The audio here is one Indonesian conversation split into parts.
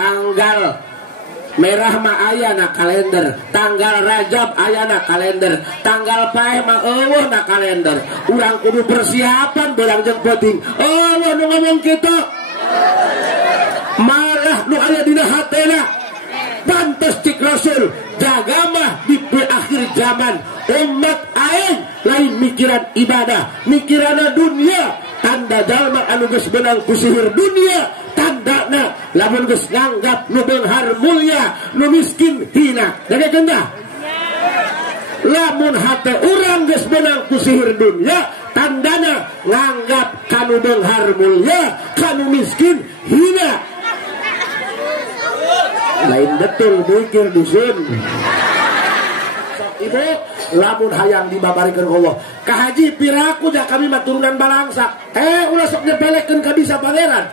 Tanggal merah mah ayana kalender, tanggal Rajab ayana kalender, tanggal pae mah eueuh na kalender. Urang kudu persiapan beurang jeung penting. Allah nu ngomong kitu. Malah nu aya dina hatena. Pantes cik Rasul jaga mah di akhir zaman umat aing lain mikiran ibadah, mikiranna dunia. Tanda jalma anu geus benang ku sihir dunia, tandana lamun geus nganggap nu beunghar mulia, nu miskin hina. Dagekeun tah? Lamun hate urang geus benang ku sihir dunia, tandana nganggap kanu beunghar mulia, kanu miskin hina. Lain betul mikir dusun. Ibu, lamun hayang dibabarikeun Allah ka haji piraku ja kami mah turunan balangsa. Ulah sok nyepelekeun ka bisa pangeran.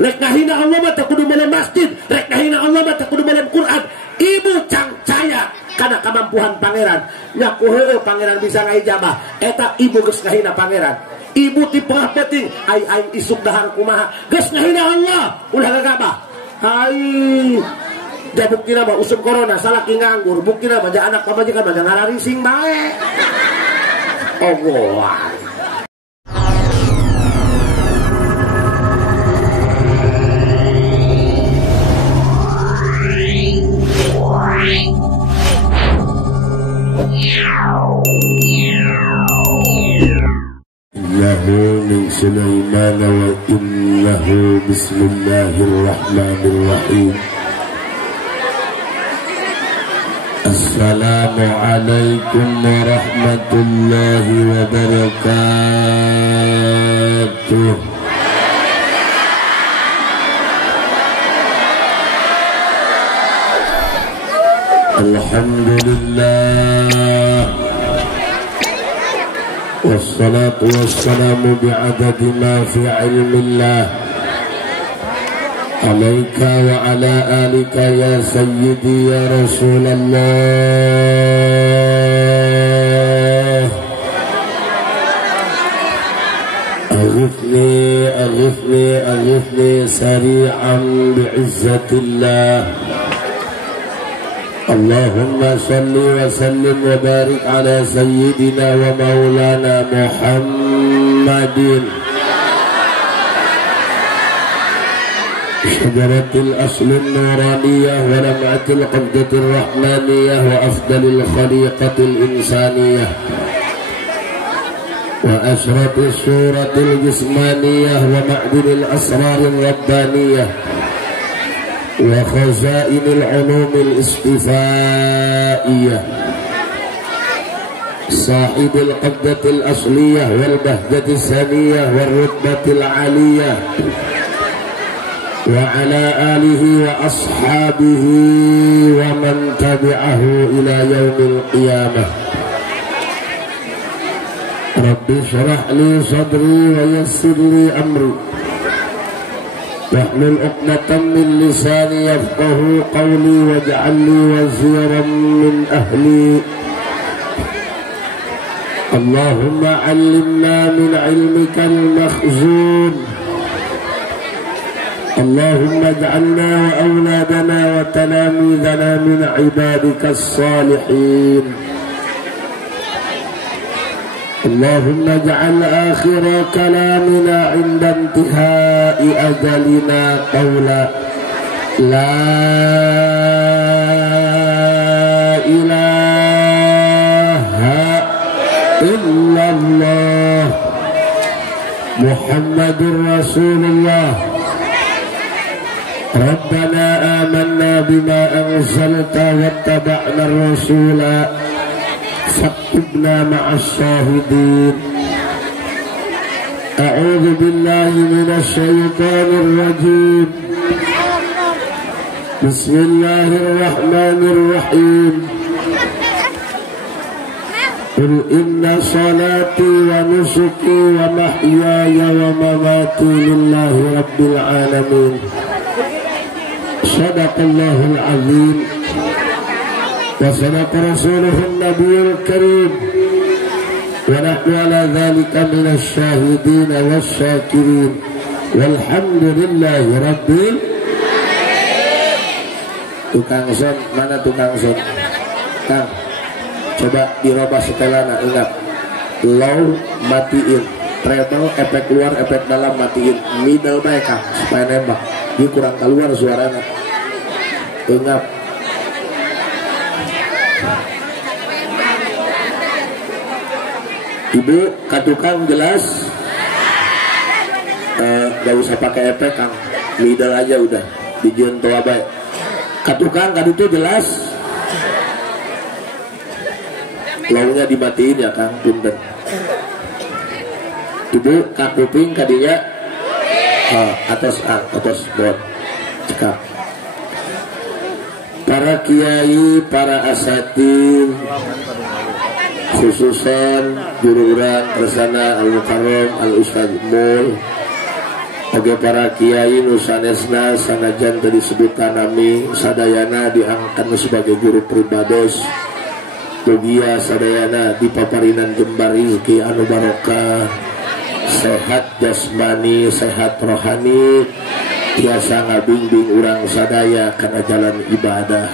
Rek ngahina Allah mah teu kudu meuleum masjid, rek ngahina Allah mah teu kudu meuleum Quran. Ibu cangcaya kana kamampuan pangeran. Nya ku heueuh pangeran bisa ngaijabah. Eta ibu geus ngahina pangeran. Ibu ti peungah penting ai isuk dahar kumaha. Geus ngahina Allah, ulah gagabah. Hai da buktina mah usum corona salaki nganggur, buktina mah anak pamajikan mah ngararising bae. Allah. Innahu min Sulaiman wa innahu bismillahirrahmanirrahim. Assalamualaikum warahmatullahi wabarakatuh. Alhamdulillah, wassalatu wassalamu bi'adadi ma fi ilmillah, alaika wa ala alika ya sayyidi ya Rasulullah. Aghithni sari'an bi'izzatillah. Allahumma salli wa sallim wa barik ala sayyidina wa maulana Muhammadin شجرة الأصل النورانية ولمعة القبضة الرحمانية وأفضل الخليقة الإنسانية وأشرف الصورة الجسمانية ومعدن الأسرار الربانية وخزائن العلوم الاصطفائية صاحب القبضة الأصلية والبهجة الثانية والرتبة العالية وعلى آله وأصحابه ومن تبعه إلى يوم القيامة. رب اشرح لي صدري ويسر لي أمري واحلل عقدة من لساني يفقه قولي واجعل لي وزيرا من أهلي. اللهم علمنا من علمك المخزون. اللهم اجعلنا وأولادنا وتلاميذنا من عبادك الصالحين. اللهم اجعل آخر كلامنا عند انتهاء أجلنا قولا لا إله إلا الله محمد رسول الله. ربنا آمنا بما أنزلت واتبعنا الرسول فاكتبنا مع الشاهدين. أعوذ بالله من الشيطان الرجيم. بسم الله الرحمن الرحيم. قل إن صلاتي ونسكي ومحياي ومماتي لله رب العالمين. صدق الله العظيم وصدق رسوله النبي الكريم ونحن على ذلك من الشاهدين والشاكرين والحمد لله رب العالمين. Tukang son, mana tukang son? Kang, coba dirobah setelana, ingat. Low matiin, treble efek luar, efek dalam matiin, middle baik Kang, supaya nembak. Dia kurang keluar suaranya. Ingat. Ibu, katukang jelas. Gak usah pakai efek Kang, middle aja udah, dijual tua baik. Katukang tadi itu jelas. Launya dimatiin ya Kang, punten. Ibu kakuping kadinya atas bon cekap. Para kiai, para asatid, khususan guru urang Resana Al-Mukarram Al-Ustaz Mul, oge para kiai nu sanesna sanajan tadi sebutan nami sadayana diangkat sebagai guru pribados, mugia sadayana dipaparinan jembar rezeki anu barokah, sehat jasmani, sehat rohani, tiasa ngabimbing urang sadaya kana jalan ibadah.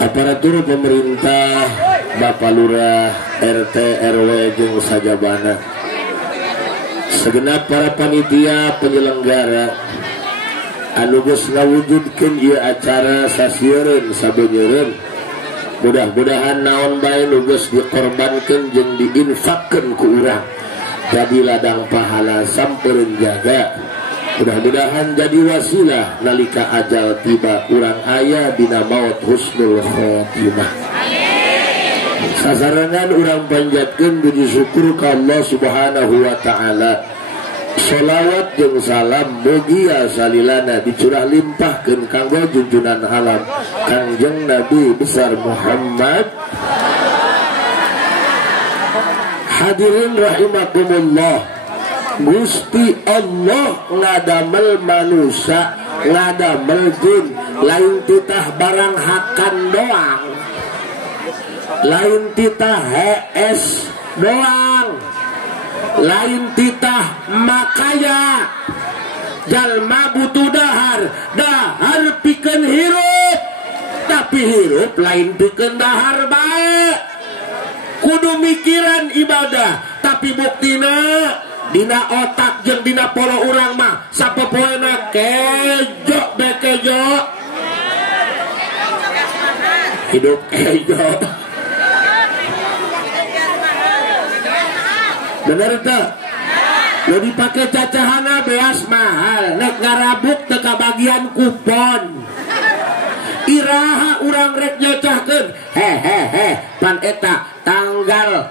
Aparatur pemerintah, Bapak Lurah, RT, RW jeung sajabana, segenap para panitia penyelenggara anu geus ngawujudkeun ieu acara sasieun sabeuneureun, mudah-mudahan naon bae nu geus dikorbankeun jeung diinfakkeun ku urang jadi ladang pahala sampereun jaga. Mudah-mudahan jadi wasilah nalika ajal tiba urang aya dina maut husnul khotimah. Sasarangan urang panjatkeun puji syukur ka Allah Subhanahu wa taala. Sholawat jeung salam mugi salilana dicurah limpahkeun kanggo junjunan alam Kangjeng Nabi besar Muhammad. Hadirin rahimakumullah, Gusti Allah ngadamel manusia, ngadamel jin, lain titah barang hakan doang, lain titah HS doang, lain titah makaya. Jalma butuh dahar, dahar pikeun hirup, tapi hirup lain pikeun dahar bae. Kudu mikiran ibadah, tapi buktina dina otak jeung dina polo urang mah sapopoena kejo bekejo, hidup kejo. Bener teh? Lo dipake cacahana beas mahal, nek ngarabuk teu kabagian kupon. Iraha urang rek nyocahkeun, pan eta tanggal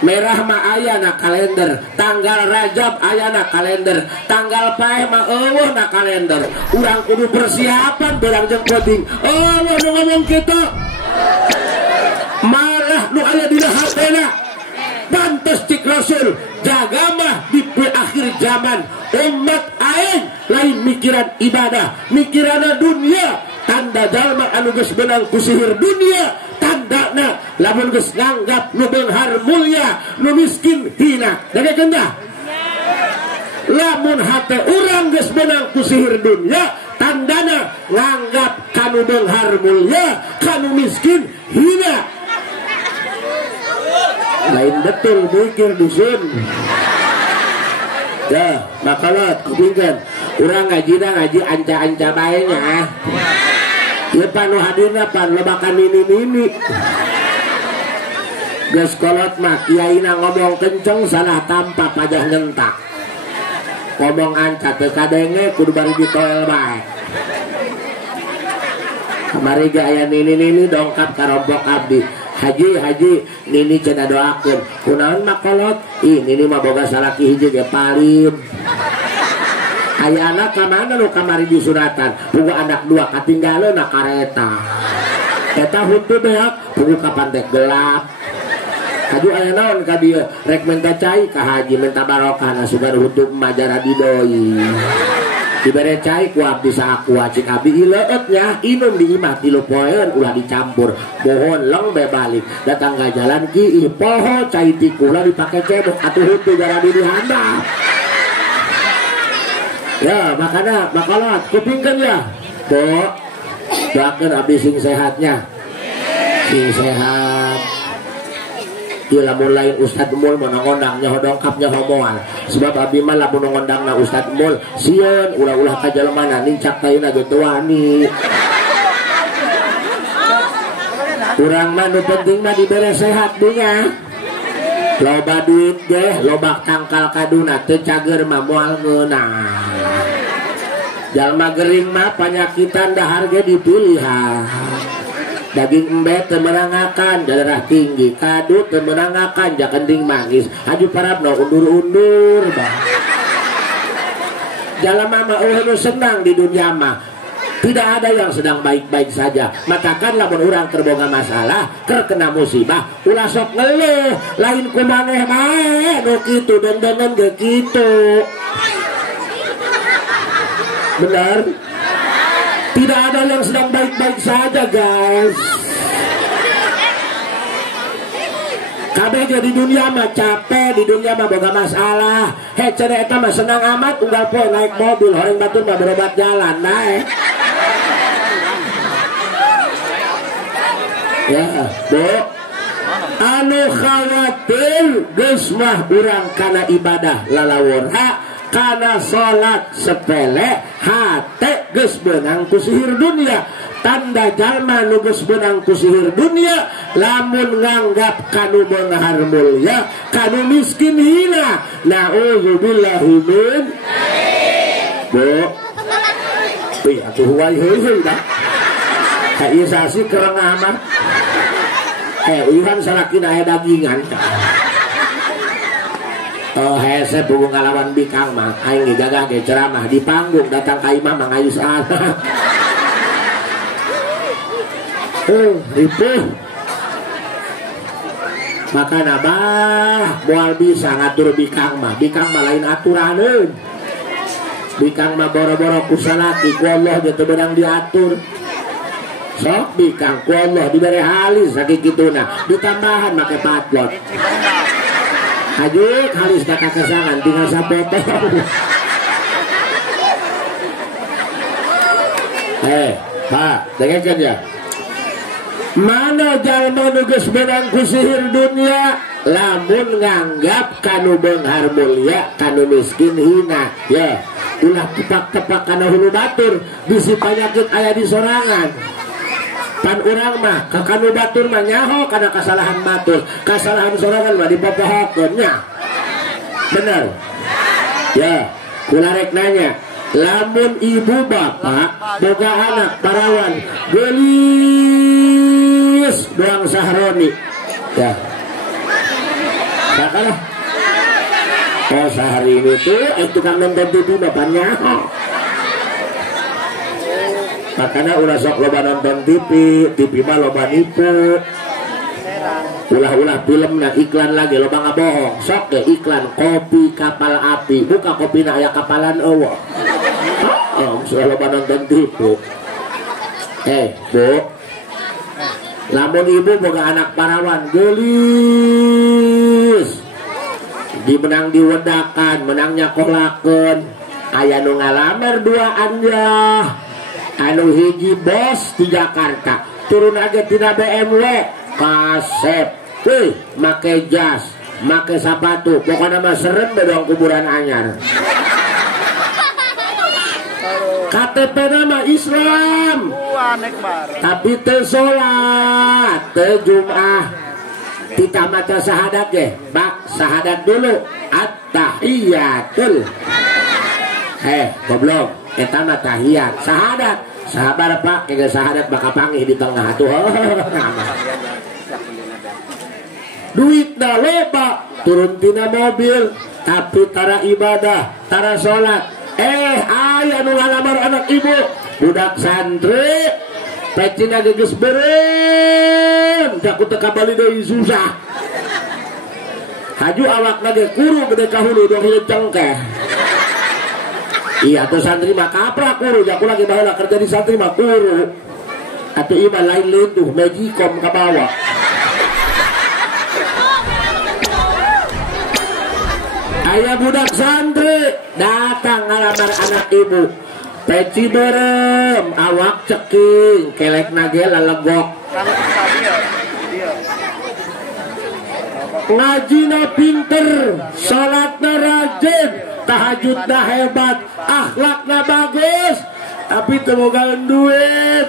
merah mah aya na kalender, tanggal Rajab aya na kalender, tanggal paeh mah eueuh na kalender. Urang kudu persiapan barang jeung coding. Oh, nu ngomong kitu malah nu aya dina HP-na. Pantes cik Rasul, jaga mah di akhir zaman umat aing lain mikiran ibadah, mikirana dunia. Tanda jalma anu geus benang ku sihir dunia, tandana lamun geus nganggap nu beunghar mulya, nu miskin hina. Dagekeun tah? Lamun hate urang geus benang ku sihir dunia, tandana nganggap kanu beunghar mulya, kanu miskin hina. Lain betul mikir dusun. Ya, makalat kupingkeun. Urang ngaji anca-anca bae nya. Ieu panu hadirna pan lobakan nini-nini. Geus kolot mah kiaina ngomong kenceng salah tampa pajah ngentak. Ngomong anca teu kadenge kudu bari ditoel bae. Kamari ge aya nini-nini dongkap ka rombok abdi. Haji, nini cenah doakeun. Kunaon mah kolot? Ih, nini mah boga salaki hiji ge palim. Aya anak kamana lu kamari di suratan, pugu anak dua katinggaleun na kareta. Eta huntu beak, pugu ka pantek gelap. Kadu aya naon ka dieu? Rek minta cai ka haji, minta barokah na sugan huntu majara didoi. Dibere cai ku abdi saakua cik abdi ileueut nya, inum di imah tilu poeun ulah dicampur. Bohon leng bebalik, datang ka jalan ki poho cai tikula dipake cebok atuh huntu gara di handap. Ya makanya makalat kupingkan ya. Bo doakeun abdi sing sehatnya, sing sehat. Ieu lamun lain Ustad Mul mun ngondangnya hodongkapnya homoal. Sebab abdi mah lamun ngondangna Ustad Mul sieun ulah-ulah ka jelemana nincak tayuna ge teu wani. Urang mah nu penting mah dibere sehat dunya. Loba duit ge, loba tangkal kaduna teu cager mah moal ngeunah. Jalma gering mah panyakitan dahar ge dipilihan. Daging embe teu merangakan, darah tinggi, kadu teu merangakan, jakending manggis. Aju parabna undur-undur bah. Jalma mah eueuh senang di dunia mah. Tidak ada yang sedang baik-baik saja. Matakan lamun urang terboga masalah, terkena musibah, ulah sok ngeluh. Lain kumaneh bae nu kitu den-denen ge kitu. Benar? Tidak ada yang sedang baik-baik saja, guys. Kabeh di dunia mah capek, di dunia mah boga masalah. Cenah eta mah senang amat unggal poe naik mobil, horeng batur mah berobat jalan naik. Ya, Bu. Anu khawatir geus mah urang kana ibadah lalawurha, kana salat sepele, hate geus beunang ku sihir dunia. Tanda jalma nu geus beunang ku sihir dunia, lamun nganggap kanu beunghar mulya, kanu miskin hina. Nauzubillahi min. Bu. Pi atuh wae heuh dah. Ka ieu sasi kereng amat. Uyuhan salakina aya dagingan. Hese pugu ngalawan bikang mah aing ge gagah ge ceramah di panggung datang ka imam mah ngayus anak. Ripuh. Maka nabah moal bisa ngatur bikang mah lain aturaneun. Bikang mah boro-boro ku salaki ku Allah ge teu beunang diatur. Sok bikang ku Allah dibere halis sakituna ditambahan make patlot. Hajuk halis da kakesangan tinggal sapotong. Pak, dengarkan ya. Mana jalma nu geus beunang ku sihir dunia, lamun nganggap kanu beunghar mulya, kanu miskin hina. Ya, ulah tepak-tepak kana hulu batur, bisi panyakit aya di sorangan. Pan urang mah ka kanu batur mah nyaho kana kasalahan batur, kasalahan sorangan mah dipopohokeun nya. Bener. Ya, kula rek nanya, lamun ibu bapak boga anak parawan gelis doang sahroni. Ya. Sakalah. Oh sehari ini tuh itu kan nonton TV bapak nyaho. Makanya ulah sok loba nonton TV mah loba nipu. Ulah-ulah film na iklan lagi loba ngabohong. Sok deh iklan kopi kapal api, buka kopi na aya kapalan eueuh. Soal loba nonton TV. Bu. Lamun ibu boga anak parawan gelis. Dimenang diwedakan, menang nyakolakeun. Aya nu ngalamar duaan ya. Anu hiji bos di Jakarta turun aja tina BMW kasep make jas make sepatu pokoknya mah seret bedong kuburan anyar. KTP nama Islam tapi teu sholat teu Jum'ah kita maca sahadat ge bak sahadat dulu at-tahiyatul goblok eta mah tahiyat sahadat sahabat pak kega sahadat bakal panggih di tengah tuh. Duit na loba turun tina mobil tapi tara ibadah tara sholat. Aya nu ngalamar anak ibu budak santri pecina geus beureum da ku teu kabali deui susah. Haju awakna ge kuru gede ka hulu dong ieu cengkeh. Iya tuh santri mah kaprak kuru jaku lagi baheula kerja di santri mah kuru atuh ieu mah lain leutuh mejikom ka bawah. Aya budak santri datang ngalamar anak ibu peci berem awak ceking kelek nage lalegok ngajina pinter salatna rajin tahajudna hebat akhlakna bagus tapi temogaan duit.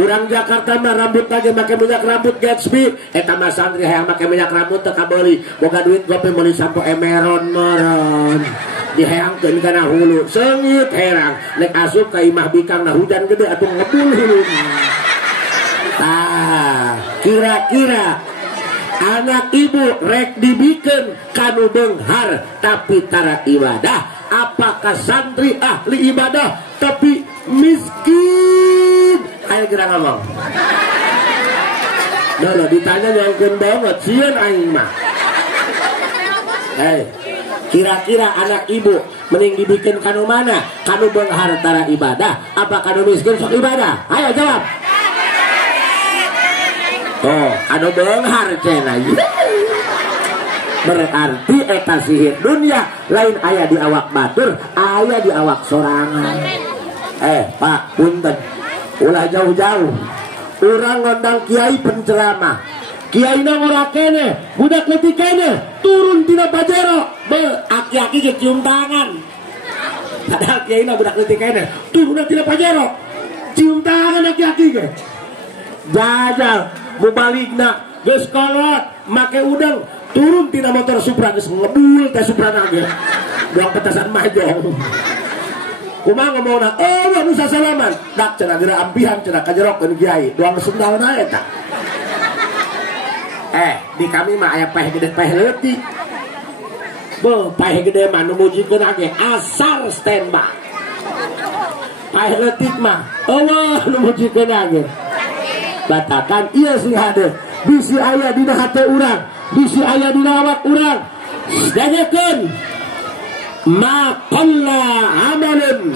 Urang Jakarta mah rambut lagi make minyak rambut Gatsby eta mah santri hayang make minyak rambut teu kabeuli boga duit gope meuli sampo emeron meureun dihayangkeun kana hulu seungit herang nek asup ka imah bikangna hujan gede atuh ngebul hulu. Tah kira-kira anak ibu rek dibikeun kanu beunghar tapi tara ibadah. Apakah santri ahli ibadah tapi miskin? Ayo kira ngomong. Nah, ditanya nyangkeun banget sieun aing mah. Kira-kira anak ibu mending dibikin kanu mana? Kanu beunghar tara ibadah apa kanu miskin sok ibadah? Ayo jawab. Oh, kanu beunghar cenah. Berarti eta sihir dunia lain aya di awak batur aya di awak sorangan. Pak punten ulah jauh-jauh urang ngondang kiai penceramah kiai na ora kene budak leutik kene turun tina pajero be aki-aki ge cium tangan padahal kiai na budak leutik kene turun tina pajero cium tangan aki-aki ge jajal mubaligna geus kolot make udang turun tina motor Supra geus ngebul teh Supra ge buang petasan mahjong kumaha ngomongna oh nu sasalaman dak cenah geura ampihan cenah kajerokkeun kiai doang sundalna eta di kami mah aya peh gede peh leutik beuh peh gede mah nu mujikeun age asar standby peh leutik mah eueuh nu mujikeun age batakan ieu sing hade bisi aya dina hate urang bisi aya dina awak urang danyekeun ma qalla amalun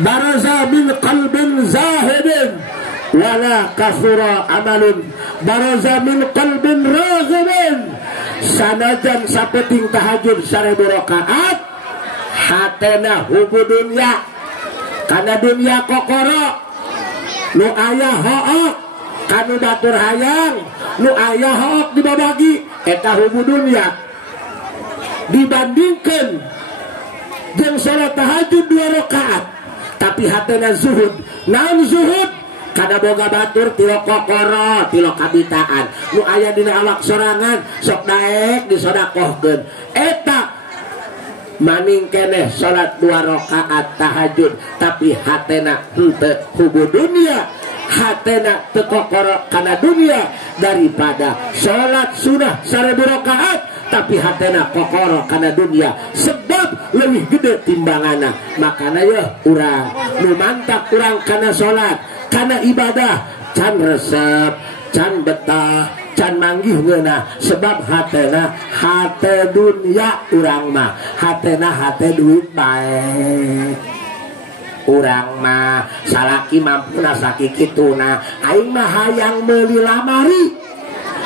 baraza min qalbin zahidin wala kafura amalun baraza min qalbin raghibin sanajan sapeting tahajud 1000 rakaat hatena hubu dunya kana dunya kokoro nu aya hook kanu batur hayang nu aya hook dibabagi eta hubu dunya dibandingkeun jeung salat tahajud 2 rakaat tapi hatena zuhud naon zuhud kada boga batur tilo kokoro tilo kabitaan nu aya dina awak sorangan sok daek disodakohkeun eta maning keneh salat 2 rakaat tahajud tapi hatena henteu hubu dunia hatena teu kokoro kana dunia daripada salat sunah 1000 rakaat tapi hatena kokoro kana dunia sebab leuwih gede timbangana makana ya urang nu mantap urang kana salat kana ibadah can resep can betah can manggih ngeunah sebab hatena hate dunia urang mah hatena hate duit bae urang mah salaki mampuna sakikituna aing mah hayang meuli lamari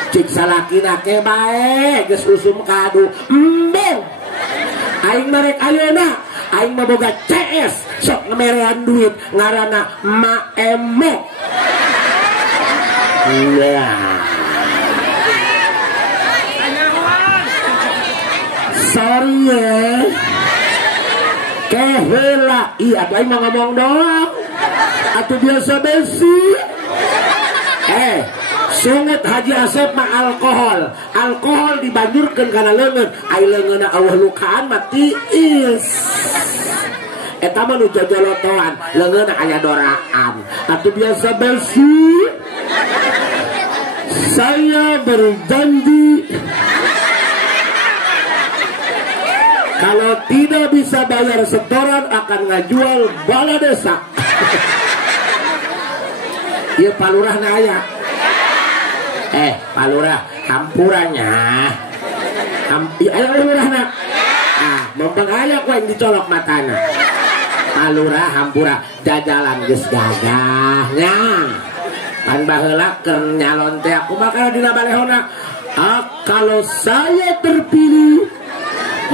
cik salakina ke bae geus usum kadu embeng aing merek ayeuna aing mah boga CS sok ngemerean duit ngaranna Ma Emo sorry ya kehela iya aing mah ngomong doang atuh biasa besi sungut Haji Asep mah alkohol dibanjurkeun kana leungeun ai leungeunna eueuh lukaan mah tiis eta mah nu jojolotoan leungeunna aya doraan atuh biasa besi saya berjanji kalau tidak bisa bayar setoran akan ngajual bala desa ieu palurahna aya palurah hampurannya aya lurahna mumpung aya ku yang dicolok matana palurah hampura jajalan geus gagahnya pan baheula keur nyalon teh aku bakal dina balehona kalau saya terpilih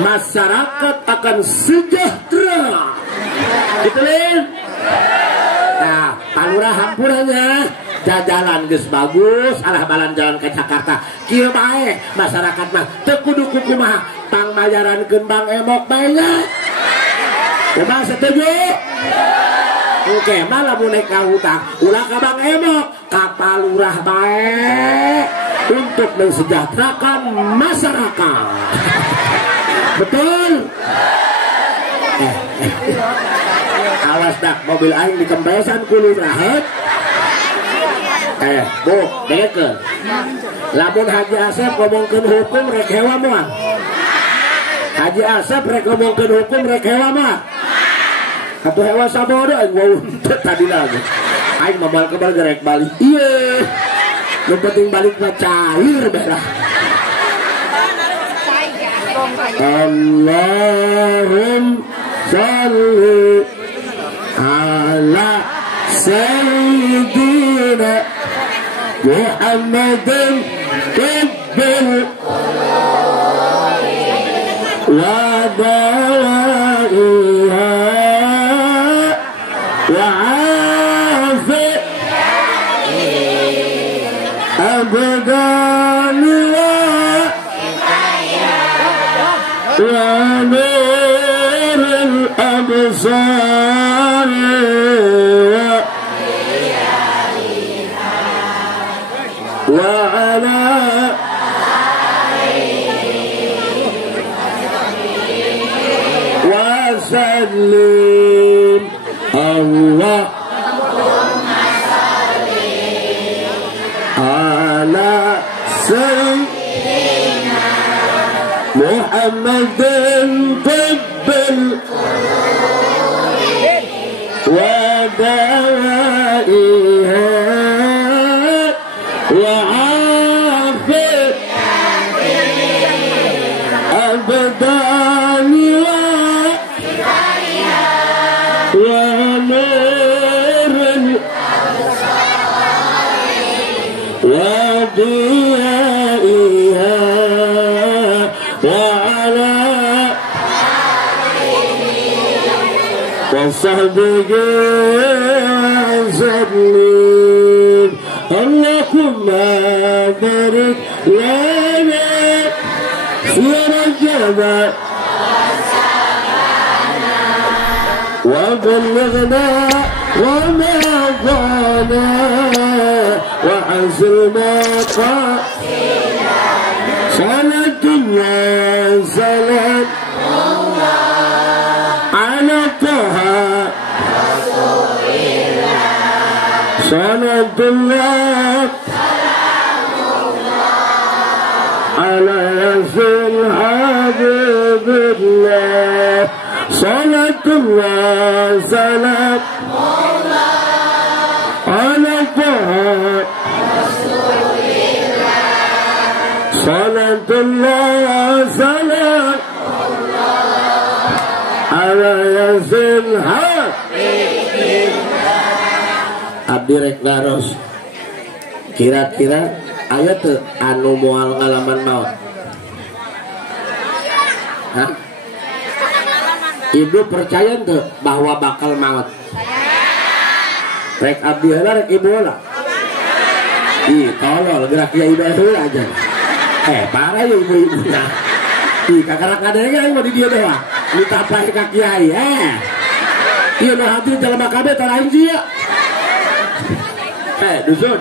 masyarakat akan sejahtera gitu lin Nah, palurah hampurannya jalan geus bagus, arah balan jalan ke Jakarta. Kieu bae masyarakat mah teu kudu kumaha pangmayarankeun Bang Emok bae nya. Kumaha setuju? Oke, malah boneka hutang ulah ka Bang Emok, ka palurah bae untuk mensejahterakan masyarakat. Betul? Awas dak mobil aing dikempesan ku lurah. Bu, dengekeun. Lamun Haji Asep ngomongkeun hukum rek hewa moal. Haji Asep rek ngomongkeun hukum rek hewa moal. Atuh hewa sabodo aing wau tadi lagi. Aing mabal kebal gerek balik. Ieu. Nu penting balik mah cair bae lah. Allahumma shalli ala sayyidina Muhammadin tabbil wa dawaiha wa afi abdaniha ونور الأبصار وعلى وسلم اللهم صل على سيدنا محمد طب القلوب ودوائها وعافية أبدانها ونور وضيائها وعلى وصحبه وسلم اللهم بارك لنا في رجب وبلغنا رمضان وحسنا صلاة الله سلام على طه صلاة الله على ياسين حبيب الله صلاة الله سلام على طه صلاة الله سلام على ياسين abdi rek ngaros kira-kira aya teu anu moal ngalaman maut? Hah? Ibu percaya teu bahwa bakal maut? Rek abdi heula rek ibu heula. Ih, tolol gerak ya ibu heula aja. Parah ya ibu-ibunya. Ih, kakak kadang-kadang mau di dia doang. Ditapai ka kiai. Ieu nu hati jelema kabeh teh lain sia. Dusun.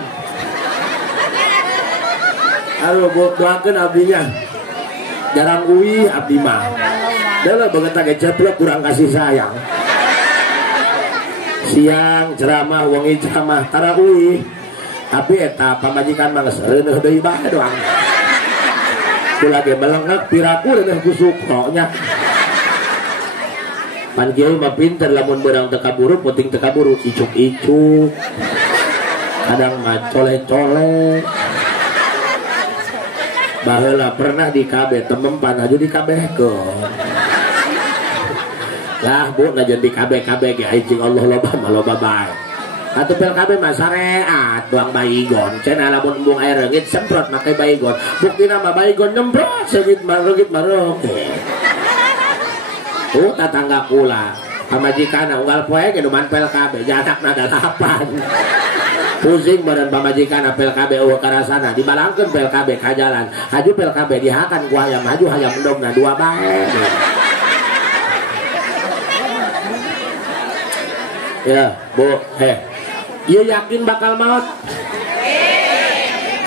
Aduh, doakeun abdinya. Jarang uwi abdi mah. Dalah beungeut ge ceplok kurang kasih sayang. Siang ceramah wengi ceramah tara uwi. Tapi eta pamajikan mah geus reuneuh deui bae doang. Kula ge melengak piraku reuneuh ku sukronya. Pan kieu mah pinter lamun beurang teu kaburu penting teu kaburu icuk-icuk. Kadang mah cole-cole. Baheula pernah di KB temempan aju di kabehkeun. Lah bu najan di KB ge cing Allah loba bae. Atuh pel KB mah sareat doang baygon. Cenah lamun embung air reungit semprot make baygon. Buktina mah baygon nyemprot seugit mah reungit mah reungit. Tetangga kula pamajikan unggal poe ge duman pel KB jadak nada tapan pusing badan pamajikan apel KB eueuh karasana dibalangkeun pel KB ka jalan haju pel KB dihakan ku hayam maju hayam endogna dua bae ya Bu ieu yakin bakal maut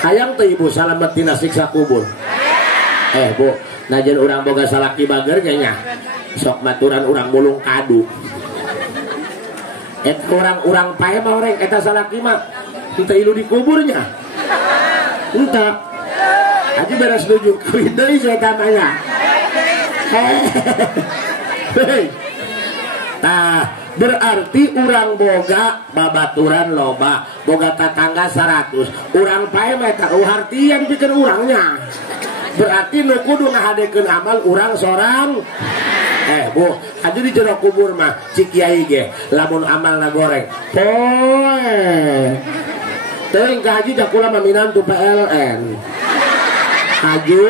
hayang teu ibu salamet tina siksa kubur Bu najen urang boga salaki bager nya sok maturan urang mulung kadu urang pae mah oreng eta salaki mah kita ilu di kuburnya entah aja beres setuju kawin deui setan aya tah berarti urang boga babaturan loba boga tetangga 100 urang pae mah eta hartian pikeun urangnya berarti nu kudu ngahadekeun amal urang sorang Bu, aja di jero kubur mah cik kiai ge lamun amalna goreng poe teuing ka haji da kula mah minantu PLN haju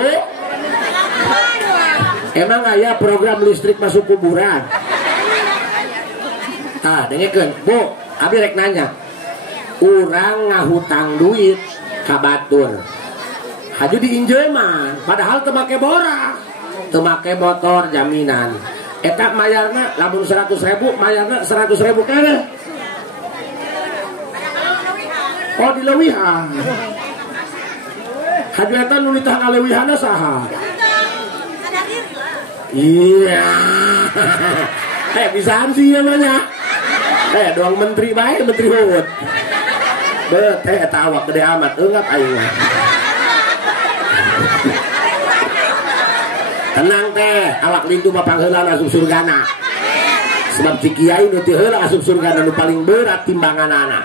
emang aya program listrik masuk kuburan dengekeun Bu abi rek nanya urang ngahutang duit ka batur haju diinjeu mah padahal teu make borak teu make motor jaminan eta mayarna lamun 100.000 mayarna 100.000 keneh oh dileuwihan haju eta nu ditah ngaleuwihanna saha iya bisaan sih namanya doang menteri bae menteri hut bet eta awak gede amat eungat aing tenang teh awak lintu mah pangheula asup surgana sebab si kiai nu teu heula asup surgana nu paling berat timbanganana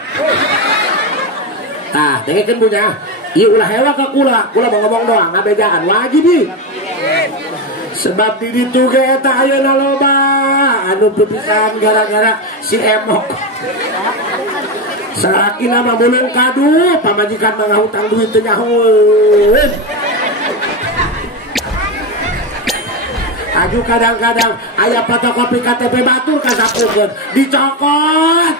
tah dengekeun bunya ieu ulah hewa ka kula mau ngomong doang ngabejaan wajib ieu sebab di ditu ge eta ayeuna loba anu pipisan gara-gara si emok salakina mah mulung kadu pamajikan mah ngahutang duit teu nyahoeun aju kadang-kadang aya fotokopi KTP batur kasapukeun dicokot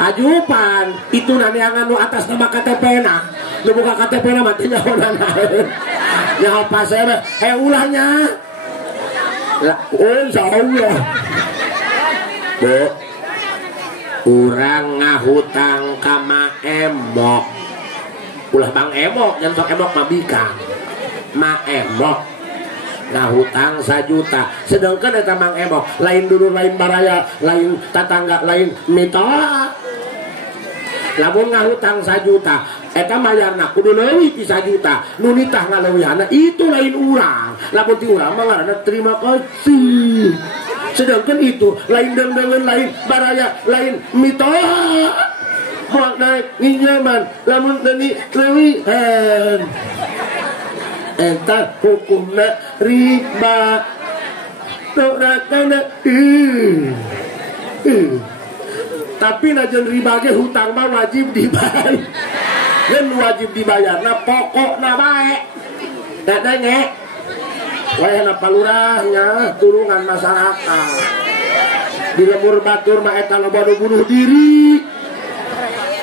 ajupan itu naneangan nu atas nama KTP na nu buka KTP na mah teh nyahonan nyaho pasere ulahnya lah insyaallah Bu urang ngahutang ka Mang Emok ulah Bang Emok yang sok Emok mah bikang Mang Emok ngahutang 1 juta sedangkan eta Mang Emok lain dulu lain baraya lain tetangga lain mitola lamun ngahutang 1 juta eta mayarna kudu leuwih ti 1 juta nu nitah ngaleuwihanna itu lain urang lamun ti urang mah ngaranna terima kasih sedangkan itu lain dengan lain baraya lain mitola buat naik nginyaman lamun tadi leuwihan eta hukumna riba torakana tapi najan riba ge hutang mah wajib dibayar dan wajib dibayarna pokokna bae da nge wayahna palurahnya tulungan masyarakat di lemur batur mah eta loba nu bunuh diri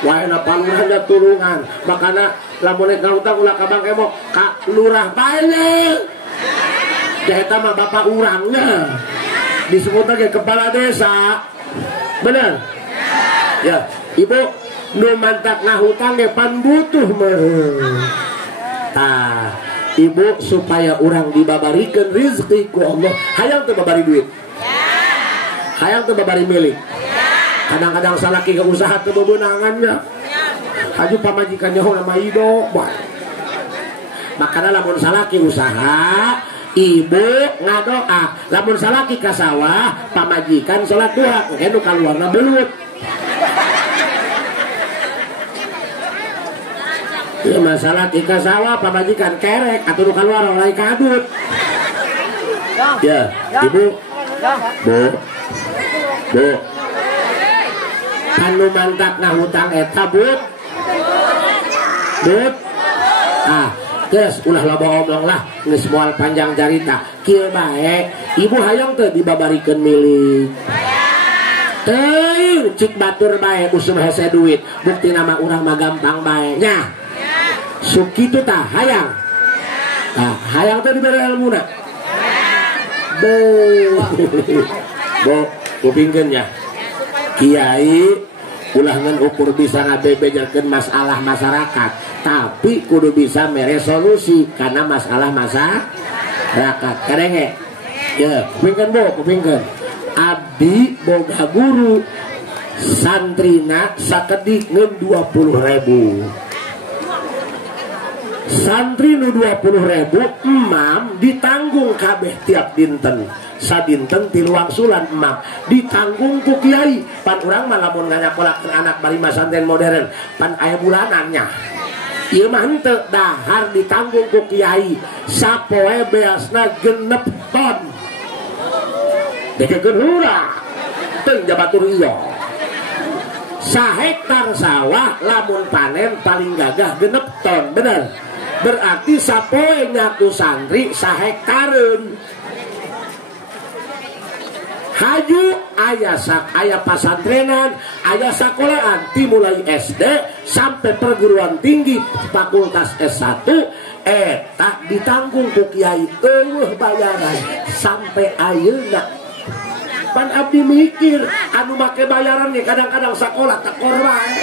wayahna palurahnya tulungan makana lamun ngahutang ulah ka Bang Emok ka lurah bae eta mah bapak urangnya disebutna ge kepala desa bener ya ibu nu mantak ngahutang ge pan butuh mah tah ibu supaya urang dibabarikeun rezeki ku Allah hayang teu babari duit hayang teu babari milik kadang-kadang salaki ke usaha teu bebeunangannya haju pamajikannya ho nama ido makanya lamun salaki usaha ibu ngadoa lamun salaki ka sawah pamajikan salat duha oke nu kaluarna belut ya masalah tika sawah pamajikan kerek atau nu kaluar oleh kadut ya ibu bu anu mantak ngahutang eta but Geus ulah loba omong lah geus moal panjang carita. Kieu bae ibu hayang teu dibabarikeun milik. Teuing cik batur bae usum hese duit. Bukti nama urang mah gampang bae nya. Sukitu tah hayang. Tah hayang teh dibere ilmuna. Bo kupingkeun nya. Kiai ulah ngan ukur bisa ngabebejakeun masalah masyarakat, tapi kudu bisa meresolusi karena masalah masyarakat. Kadenge ya kupingkeun bo kupingkeun abdi boga guru santrina sakedik ngeun 20.000 santri nu 20.000 emam ditanggung kabeh tiap dinten sadinten ti luangsulan emam ditanggung ku kiai pan urang mah lamun nganyakolakakeun anak bari masantren modern pan aya bulanannya ieu mah henteu dahar ditanggung ku kiai sapoe beasna 6 ton dekekeun hura teu jabatur ieu 1 hektar sawah lamun panen paling gagah 6 ton bener berarti sapoe nyaku santri 1 hektareun haju aya pasantrenan aya sakolahan dimulai SD sampai perguruan tinggi fakultas S1 tak ditanggung ku kiai eueuh bayaran sampai ayeuna pan abdi mikir anu make bayaran nih kadang-kadang sakola tak korban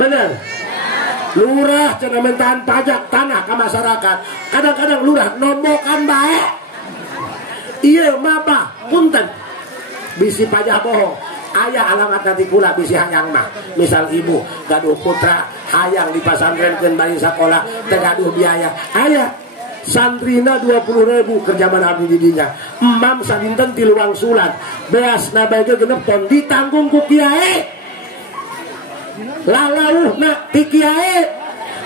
bener lurah cenah mentahan pajak tanah ke masyarakat kadang-kadang lurah nombokan bae iya mah punten bisi pajak bohong ayah alamat nanti kula bisi hayang mah misal ibu gaduh putra hayang di pasantrenkeun bari sakola teu gaduh biaya ayah santrina 20.000 kerja mana abdi didinya emam sadinten ti luangsulan beasna bae 6 ton ditanggung ku kiai lalauhna ti kiai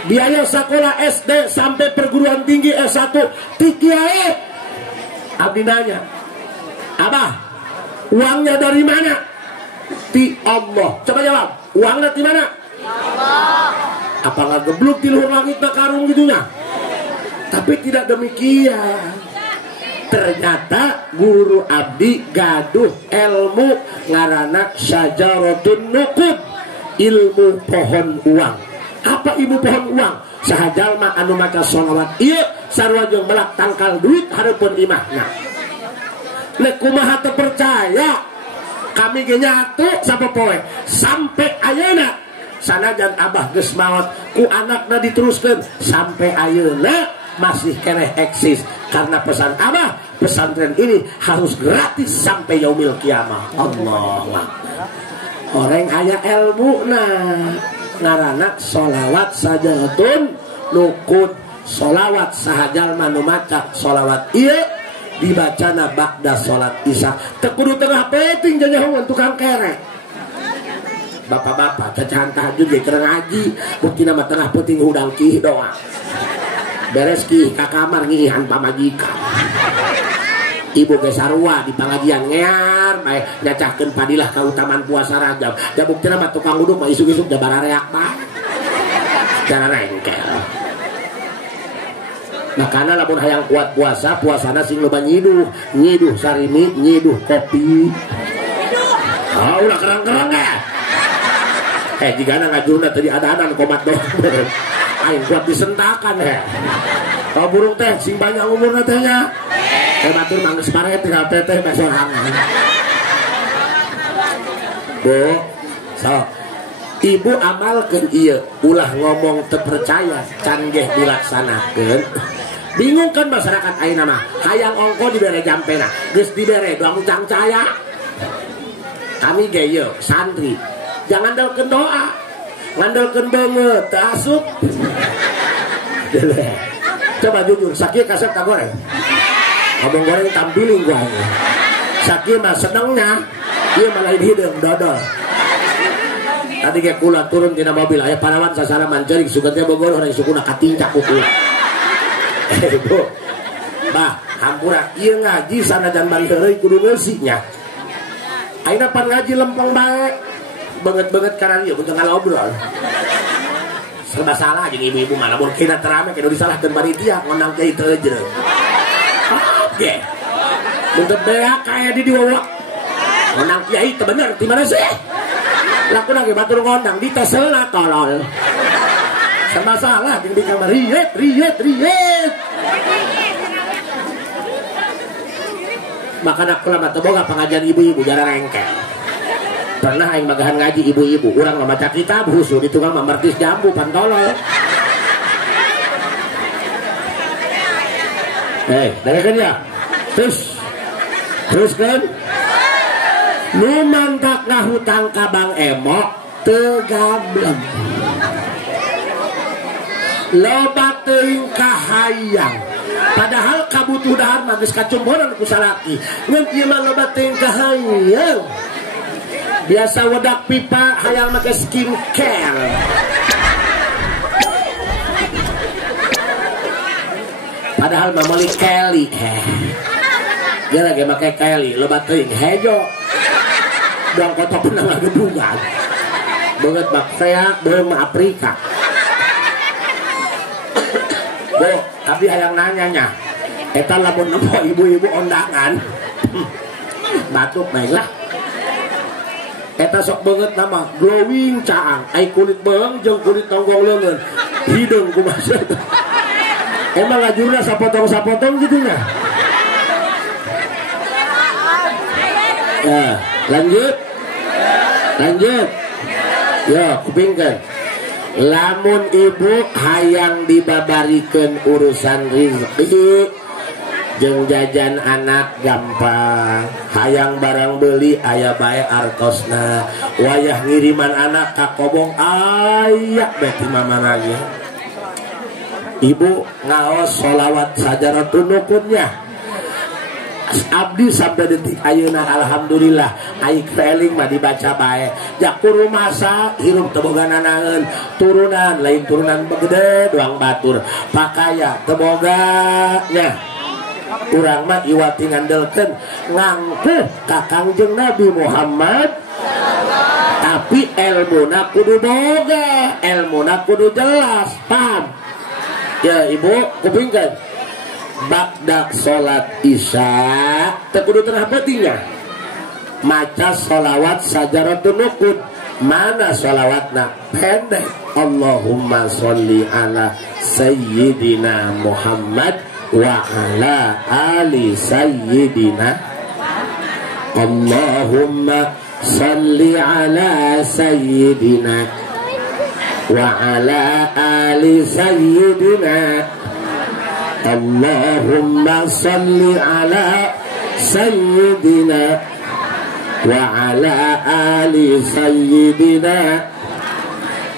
biaya sekolah SD sampai perguruan tinggi S1 ti kiai abdi nanya abah uangnya dari mana ti Allah coba jawab uangnya di mana Allah apa nggak gebluk di luar langit na karung gitunya tapi tidak demikian ternyata guru abdi gaduh ilmu ngaranna syajaratun nuqud ilmu pohon uang apa ilmu pohon uang sahajalma anu maca sholawat ieu sarua jeung melak tangkal duit hareupeun imahna nek kumaha teu percaya kami ge nyatu sapopoe sampai ayeuna sanajan abah geus maot ku anakna diteruskeun sampai ayeuna masih keneh eksis karena pesan abah pesantren ini harus gratis sampai yaumil kiamah. Allah orang aya ilmu ngaranna sholawat sajatun nuqud sholawat sahajalma nu maca sholawat ieu dibacana ba'da sholat isya teu kudu tengah peting janyahoan tukang kerek bapak-bapak cacahan tahajud ge keur ngaji bukti nama tengah peting hudang kih doa beres kih ka kamar ngihan pamajikan ibu ge sarua di pangajian ngear bae nyacahkeun padilah kautamaan puasa Rajab da bukti nama tukang uduk mah isuk-isuk da barareak bae cara rengkel makanya lamun hayang kuat puasa puasana sing loba nyiduh sarimi nyiduh kopi ulah kerang-kerang ya jika ngajurna tadi ada-adan komat doang aing kuat disentakan kalau burung teh sing banyak umurna teh nya batur mangges paret tinggal teteh besorangan Bu so ibu amalkeun ieu ulah ngomong terpercaya can ge dilaksanakeun bingung kan masyarakat ayeuna mah hayang ongko dibere jampena geus dibere doang ucang caya kami ge ieu santri jangan ngandalkeun doa ngandalkeun beungeut teu asup coba jujur sakieu kasep tak goreng ngomong goreng tampiling gua sakieu mah senengnya ieu malah hideung dodol tadi kayak kula turun tina mobil aya parawan sasalaman ceurik sugatnya Bogor orang sukuna katincak ku kula Bu bah hampura ieu ngaji sanajan bari heureuy kudu ngeusi nya ayeuna pan ngaji lempeng bae banget-banget karena ieu butuh ngalobrol serba salah jeung ibu-ibu mana mun kena terame kena disalahkeun panitia ngondang kiai teu jeung. Oke. Mun teu beak kaya di diwa. Ngondang kiai teu bener di mana sih? Lakuna ge batur ngondang di teselna tolol. Serba salah jeung di kamar riet. Maka aku lama teboga pengajian ibu-ibu jarang rengkel. Pernah aing magahan ngaji ibu-ibu, urang memaca kitab husu di tukang mamertis jambu pantolol. Dengarkan ya. Terus kan? Nu mantak ngahutang ka Bang Emok teu gableng. Loba teuing kahayang. Padahal kabutuh dahar mah geus kacumburan ku salaki. Ngan ieu mah loba teuing kahayang. Biasa wedak pipa hayang make skincare. Padahal mah meuli Kelly. Dia lagi make Kelly, loba teuing hejo. Dong kotok pernah ngagedugan. Beungeut baktea beung mah Afrika. Bo, tapi hayang nanyanya. Eta lamun nempo ibu-ibu ondangan. Batuk bae lah. Eta sok banget nama glowing caang, ai kulit beung jeung kulit tonggong leungeun. Hideung kumaha. Emang lajurna sapotong-sapotong gitu nya. Ya, lanjut. Ya, kupingkeun. Lamun ibu hayang dibabarikeun urusan rezeki jeung jajan anak gampang, hayang barang beli aya bae artosna, wayah ngiriman anak ka kobong aya beti mamana ge. Ibu ngaos sholawat sajaratun nukunnya. Abdi sampai detik ayeuna alhamdulillah aik feeling mah dibaca bae. Jak ku rumasa hirup teu boga nanaeun, turunan lain turunan begede doang batur. Pakaya teu boga nya. Urang mah iwati ngandelkeun ngangkuh ka Kangjeng Nabi Muhammad. Tapi ilmuna kudu boga, ilmuna kudu jelas, paham? Ya ibu kupingkeun. Bakda sholat isya tekudu tengah petinya maca sholawat sajaratun nukud. Mana sholawatna pendek, Allahumma sholli ala sayyidina Muhammad wa ala ali sayyidina. Allahumma sholli ala sayyidina wa ala ali sayyidina. Allahumma salli ala sayyidina wa ala ali sayyidina.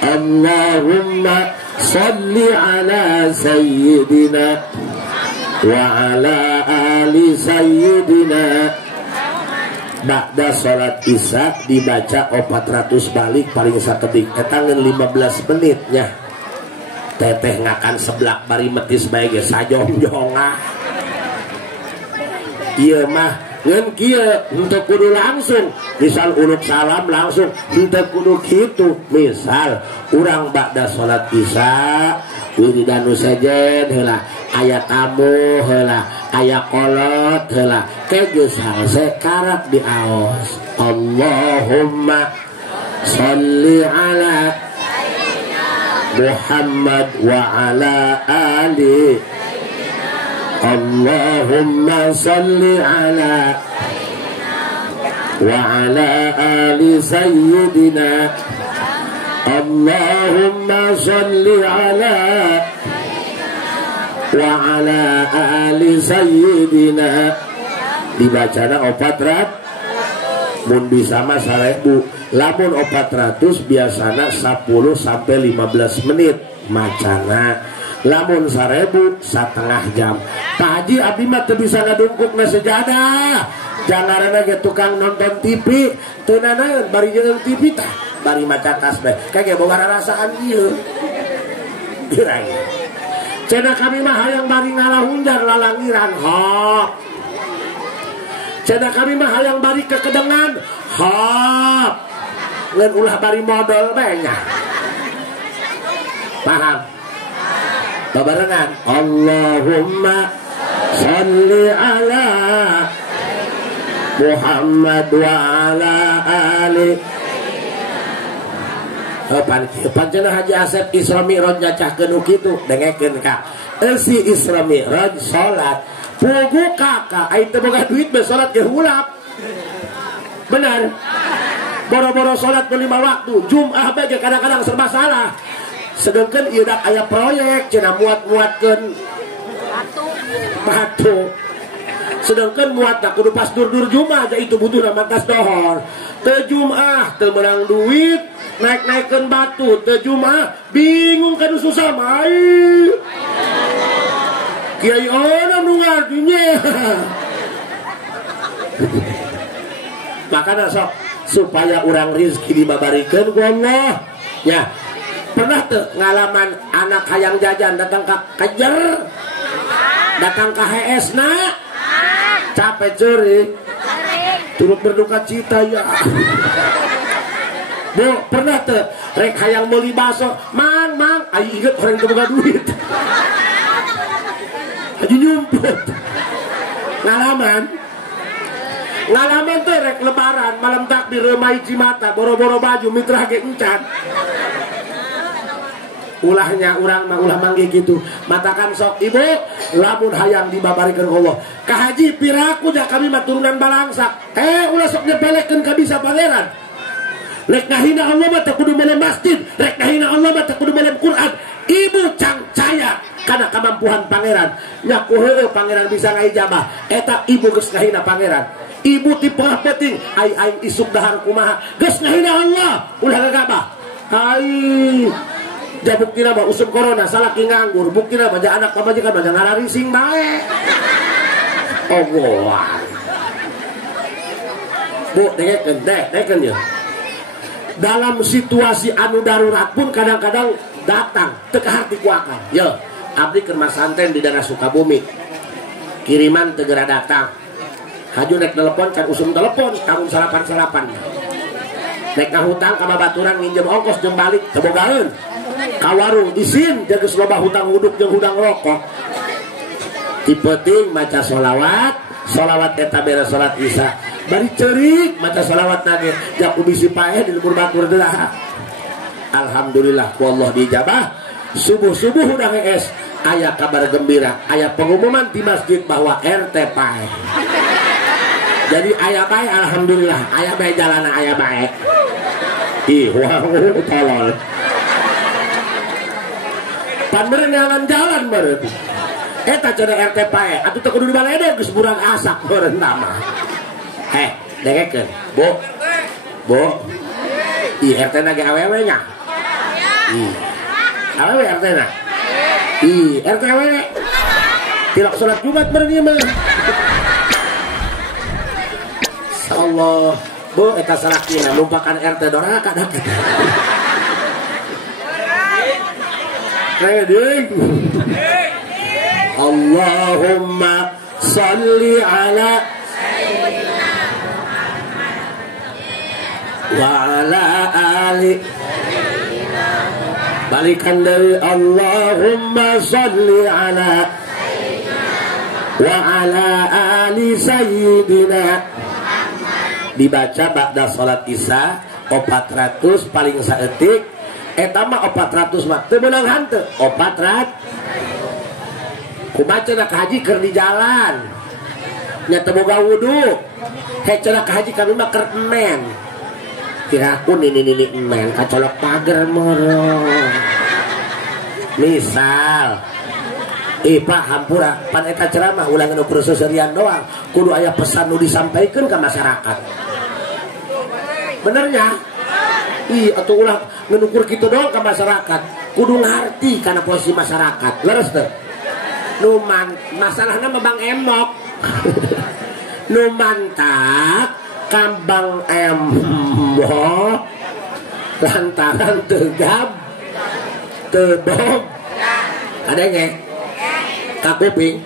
Allahumma salli ala sayyidina wa ala ali sayyidina. Ba'da salat isya dibaca 400 balik paling sakedik eta 15 menitnya. Teteh ngakan seblak bari metis bae ge sajong-jongah. Ieu mah ngeun kieu henteu kudu langsung. Misal urut salam langsung henteu kudu kitu. Misal urang ba'da salat isya wiridan nu sejen heula, aya tamu heula, aya kolot heula, kegeus hangse karak diaos. Allahumma sholli ala Muhammad wa ala ali. Allahumma salli ala wa ala ali sayyidina. Allahumma salli ala wa ala ali sayyidina. Dibacana 400 mun bisa mah 1000. Lamun 400 biasana 10 sampai 15 menit macana. Lamun 1000 setengah jam. Pak Haji abdi mah teu bisa ngadungkukna sejadah. Jangaranna ge tukang nonton TV, teu nanaeun bari jeung TV tah, bari maca tas bae. Kage boga rasaan ieu. Kirang. Cenah kami mah hayang bari ngalahunjar lalangiran hop. Cenah kami mah hayang bari kekedengan hop. Ngan ulah bari modal bae nya. Paham? Babarengan. Allahumma sholli ala Muhammad wa ala ali. Pancen Haji Asep Isra Mi'raj nyacahkeun kitu dengekeun ka. Si Isra Mi'raj salat pugu kakak ai teu boga duit be salat ge hulap. Benar. Boro-boro salat 5 waktu, Jumat bae kadang-kadang serba salah. Sedangkan ieu dak aya proyek cenah muat-muatkeun batu. Sedangkan muat tak kudu pas dur-dur Jumat aja itu butuh mantas dohor. Teu Jumat teu menang duit, naik-naikeun batu. Teu Jumat bingung kanu susah mai. Kiai orang nu ngartinya. Makanya sok supaya orang rizki dibabarikeun ku Allah. Ya. Pernah tuh ngalaman anak hayang jajan datang ke kejer, datang ke HS na, capek ceri, turut berduka cita ya. Bu, pernah tuh rek hayang beli bakso, mang, ayo inget orang itu buka duit, aja nyumput, ngalaman tuh rek lebaran malam takbir remai Cimata, boro-boro baju mitra ge encan. Ulahnya urang mah ulah mangge gitu. Matakan sok ibu lamun hayang dibabarikeun Allah. Ka haji piraku da kami mah turunan balangsak. Ulah sok nyepelekeun ka bisa pangeran. Rek ngahina Allah mah teu kudu melem masjid, rek ngahina Allah mah teu kudu melem Quran. Ibu cangcaya kana kamampuhan pangeran. Nya ku heueuh pangeran bisa ngaijabah. Eta ibu geus ngahina pangeran. Ibu ti pengah penting aing isuk dahar kumaha. Geus ngahina Allah ulah gagabah. Ai ja buktina mah usum corona salaki nganggur, buktina mah ja anak pamajikan mah ngararising bae. Allah. Bu, dengekeun ya. Dalam situasi anu darurat pun kadang-kadang datang teu kaharti ku akal. Yo, abdi keur masanten di daerah Sukabumi. Kiriman teu geura datang. Haju nek telepon can usum telepon, tanggung salapan-salapan. Nek ngahutang ka babaturan nginjem ongkos jeung balik teu bogaeun. Ka warung isin jageus loba hutang huduk jeung hudang rokok. Tipeting maca sholawat eta beres salat Isya. Bari ceurik maca sholawat nage jaku bisi paeh di lembur batur deulak. Alhamdulillah ku Allah dijabah. Subuh-subuh udah ngees aya kabar gembira, aya pengumuman di masjid bahwa RT paeh. Jadi aya bae alhamdulillah, aya bae jalana aya bae. Ih, wah tolol. Pan berenangan jalan berarti. Eta cenah RT pae, atuh teu kudu dibaledog geus burang asak meureun mah. Dengekeun, Bu. Ih, RT na ge awewe nya. Ih. Awewe RT na. Ih, RT awewe. Tilak salat Jumat meureun ieu mah. Allah, Bu eta salakina lumpakan RT doraka dah. Allahumma salli ala wa ala ali. Balikan dari Allahumma salli ala wa ala ali sayyidina. Dibaca ba'da salat Isya 400 paling saeutik. Eta mah 400 mah teu meunang hanteu 400. Kumaha cenah ka haji keur di jalan. Nya teu boga wudu. Cenah ka haji kami mah keur emen. Kiraku nini emen kacolok pager meureun. Misal Pak hampura pan eta ceramah ulah ngukur seserian doang. Kudu aya pesan nu disampaikeun ka masyarakat. Benernya? Atuh ulah ngukur kitu doang ka masyarakat. Kudu ngarti kana posisi masyarakat. Leres teu? Nu masalahna mah Bang Emok. Nu mantak kambang Emok lantaran tegap tebom. Ada nge? Kakuping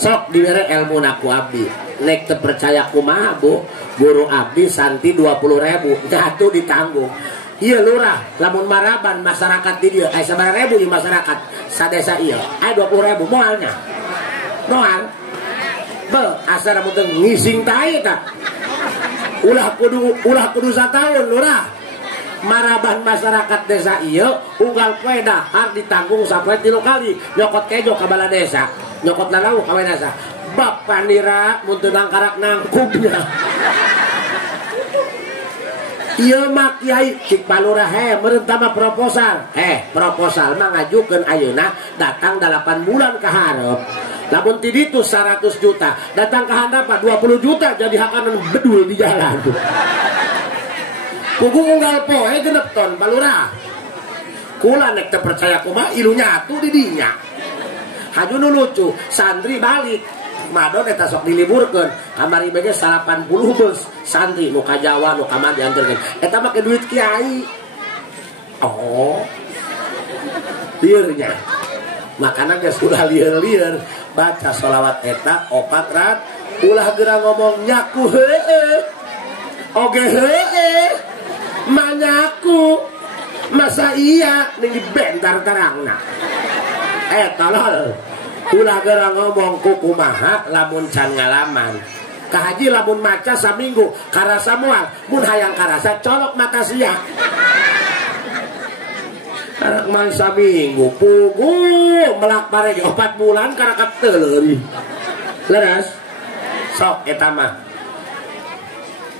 sok dibere ilmu naku abdi. Nek terpercaya kumaha Bu, guru abdi santi 20.000 jatuh ditanggung. iya lurah lamun Maraban masyarakat di dia sabaraha ribu di masyarakat sadesa iya 20.000 moalnya moal be asal mun teu ngising tae tah ulah kudu satahun lurah Maraban masyarakat desa iya unggal poe dahar ditanggung sapoe 3 kali nyokot kejo ka bala desa nyokot lalau ka desa bab panira mun teu nangkarak nangkupnya ieu mah kiai cik palurah meureun tama proposal proposal mah ngajukeun ayeuna datang 8 bulan ka hareup lamun ti ditu 100 juta datang ka handap 20 juta jadi hakanan bedul di jalan kugu unggal poe 6 ton palurah kula nek teu percaya kumaha ilu nyatu di dinya haju nu lucu santri balik madon eta sok diliburkeun kamari bege 80 bus santri nu ka Jawa nu ka mana dianterkeun eta make duit kiai oh liurnya makana geus udah lieur-lieur baca sholawat eta 4 rat ulah geura ngomong nyaku heueuh oge heueuh manyaku masa iya ning bentar terangna tolol ulah geura ngomong kumaha lamun can ngalaman ka haji lamun maca saminggu karasa moal mun hayang karasa colok mata sia anak man saminggu pugu melak parege 4 bulan karakat teuleuri leres sok eta mah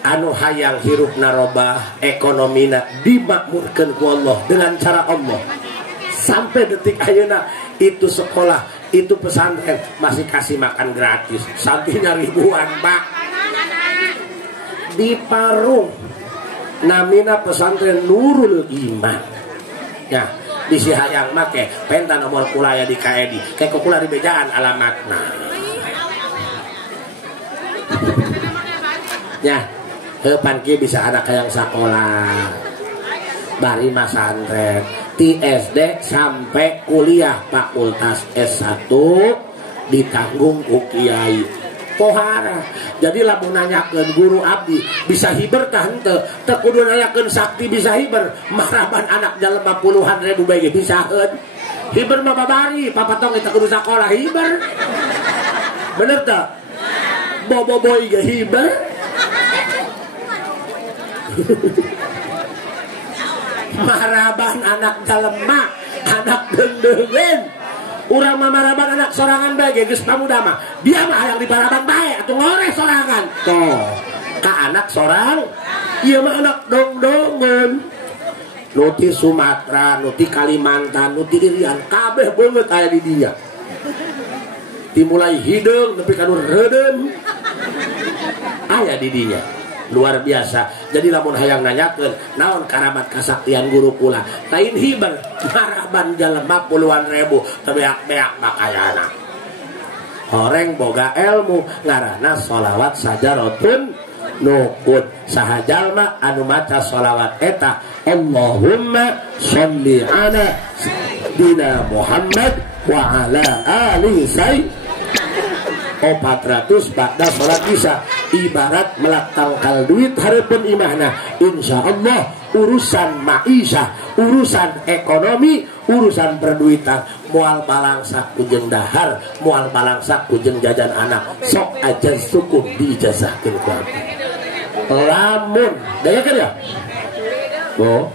anu hayang hirup narobah ekonomina dimakmurkeun ku Allah dengan cara Allah sampai detik ayeuna itu sekolah itu pesantren masih kasih makan gratis sampingnya ribuan pak di Parung namina pesantren Nurul Iman ya di si hayang make penta nomor kulaya di KED kayak kula di bejaan alamatna ya heupan kieu bisa anak yang sekolah bari masantren ti SD sampai kuliah fakultas S1 ditanggung ku kiai pohara jadi lamun nanyakeun guru abdi bisa hiber tah henteu teu kudu nanyakeun sakti bisa hiber Maraban anak jalema puluhan ribu bae bisaeun hiber mah babari papatong eta kudu sakola hiber bener teu boboiboy ge hiber Maraban anak jalema anak deundeungeun urang mah Maraban anak sorangan bae geus pamuda mah dia mah hayang di Maraban bae atuh ngoreh sorangan toh ka anak sorang ieu mah anak dongdongeun nu ti Sumatera nu ti Kalimantan nu ti Irian kabeh beungeut aya di dinya dimulai hideung nepi ka nu reudeum aya di dinya luar biasa jadi lamun hayang nanyakeun naon karamat kasaktian guru kula lain hiber Maraban jalema puluhan ribu tebeak-beak makayana horeng boga ilmu ngaranna sholawat sajaratun nuqud saha jalma anu maca sholawat eta Allahumma sholli ala sayyidina Muhammad wa ala ali sayyidina 400 ba'da sholat isya ibarat melak tangkal duit hareupeun imahna insyaallah urusan maisha urusan ekonomi urusan perduitan moal balangsak ku jeung dahar moal balangsak ku jeung jajan anak sok aja cukup diijazahkeun ku abdi lamun daya kan ya oh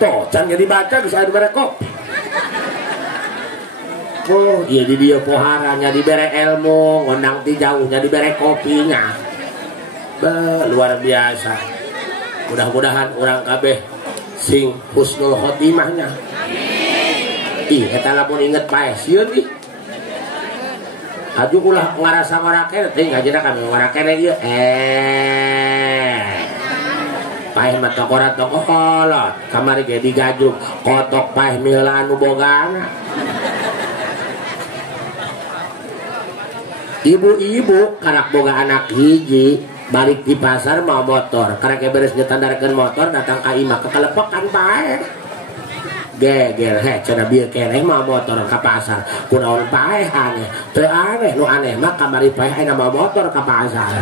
toh can dibaca geus aya di kopi oh iya di dia poharanya dibere ilmu ngondang ti jauhnya dibere kopinya luar biasa mudah-mudahan orang kabeh sing husnul khotimahnya ih eta lamun inget pae sieun ih aju ulah ngarasa ngaraken teh ngajena kami ngaraken ieu paeh mah tokorat-tokolot kamari ge digajuk kotok paeh mila anu bogana ibu-ibu karak boga anak hiji balik di pasar mau motor karek beres nyetandarkeun motor datang ka imah kekelepekan pae geger cenah bieu keneh mau motor ka pasar kunaon pae aneh teu aneh nu aneh mah kamari pae aya mau motor ka pasar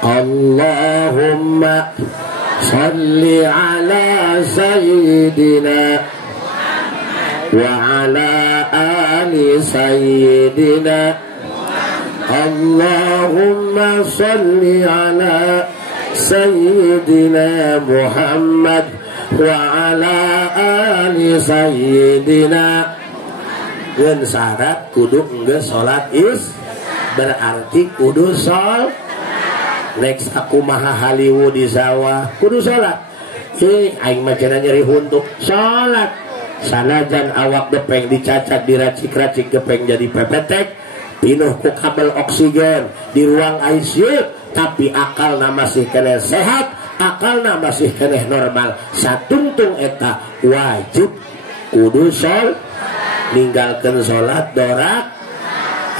Allahumma salli ala sayyidina wa ala ali sayyidina Allahumma salli ala sayyidina Muhammad wa ala ali sayyidina. Ngan syarat kudu engge salat is berarti kudu sol. Next aku maha Hollywood di sawah kudu salat. Aing mah cenah nyeri huntuk salat. Sanajan awak gepeng dicacat diracik-racik gepeng jadi pepetek, pinuh ku kabel oksigen di ruang ICU, tapi akalna masih kene sehat, akalna masih kene normal. Satungtung eta wajib kudu sol. Ninggalkan sholat dorak.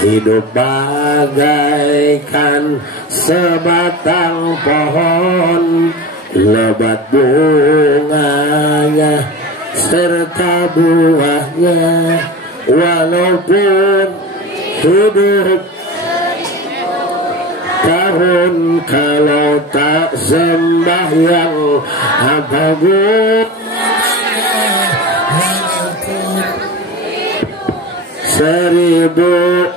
Hidup bagaikan sebatang pohon, lebat bunganya serta buahnya. Walaupun hidup tahun, kalau tak sembahyang apa seribu